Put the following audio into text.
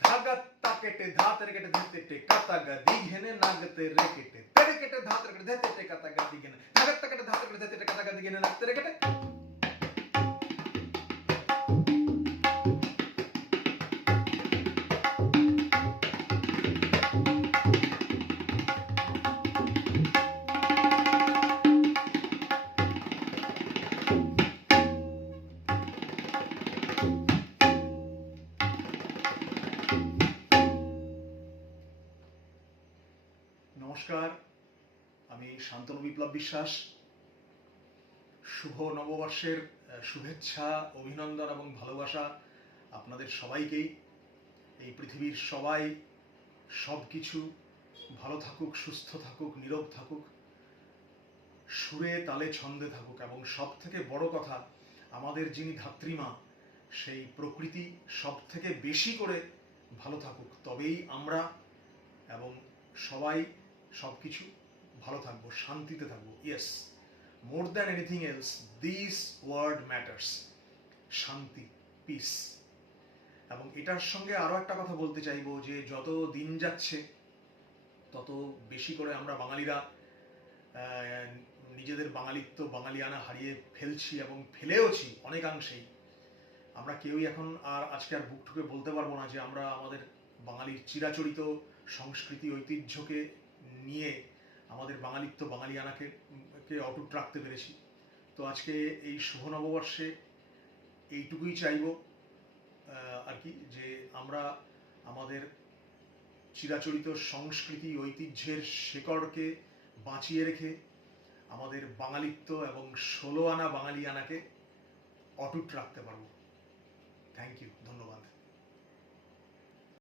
ধাগাত্তা কেটে ধাতের কেটে ধেতে কাতাগা দিঘেনে নাগতে রে কেটে তেরে কেটে ধাতের কেটে ধেতে কাতাগা দিঘেনে ধাগাত্তা কেটে ধাতের কেটে ধেতে কাতাগা দিঘেনে নাগতে রে কেটে। নমস্কার, আমি শান্তনু বিপ্লব বিশ্বাস। শুভ নববর্ষের শুভেচ্ছা, অভিনন্দন এবং ভালোবাসা আপনাদের সবাইকেই। এই পৃথিবীর সবাই সব কিছু ভালো থাকুক, সুস্থ থাকুক, নীরব থাকুক, সুরে তালে ছন্দে থাকুক, এবং সব থেকে বড় কথা আমাদের যিনি ধাত্রীমা সেই প্রকৃতি সব থেকে বেশি করে ভালো থাকুক, তবেই আমরা এবং সবাই সব কিছু ভালো থাকবো, শান্তিতে থাকবো। Yes, more than anything else this word matters, শান্তি, পিস। এবং এটার সঙ্গে আরও একটা কথা বলতে চাইবো যে যত দিন যাচ্ছে তত বেশি করে আমরা বাঙালিরা নিজেদের বাঙালিত্ব, বাঙালিয়ানা হারিয়ে ফেলছি এবং ফেলেওছি অনেকাংশেই। আমরা কেউই এখন আজকে আর বুক ঠুকে বলতে পারবো না যে আমরা আমাদের বাঙালির চিরাচরিত সংস্কৃতি ঐতিহ্যকে নিয়ে আমাদের বাঙালিত্ব, বাঙালিয়ানাকে অটুট রাখতে পেরেছি। তো আজকে এই শুভ নববর্ষে এইটুকুই চাইব আর কি, যে আমরা আমাদের চিরাচরিত সংস্কৃতি ঐতিহ্যের শেকড়কে বাঁচিয়ে রেখে আমাদের বাঙালিত্ব এবং 16 আনা বাঙালিয়ানাকে অটুট রাখতে পারবো। থ্যাংক ইউ, ধন্যবাদ।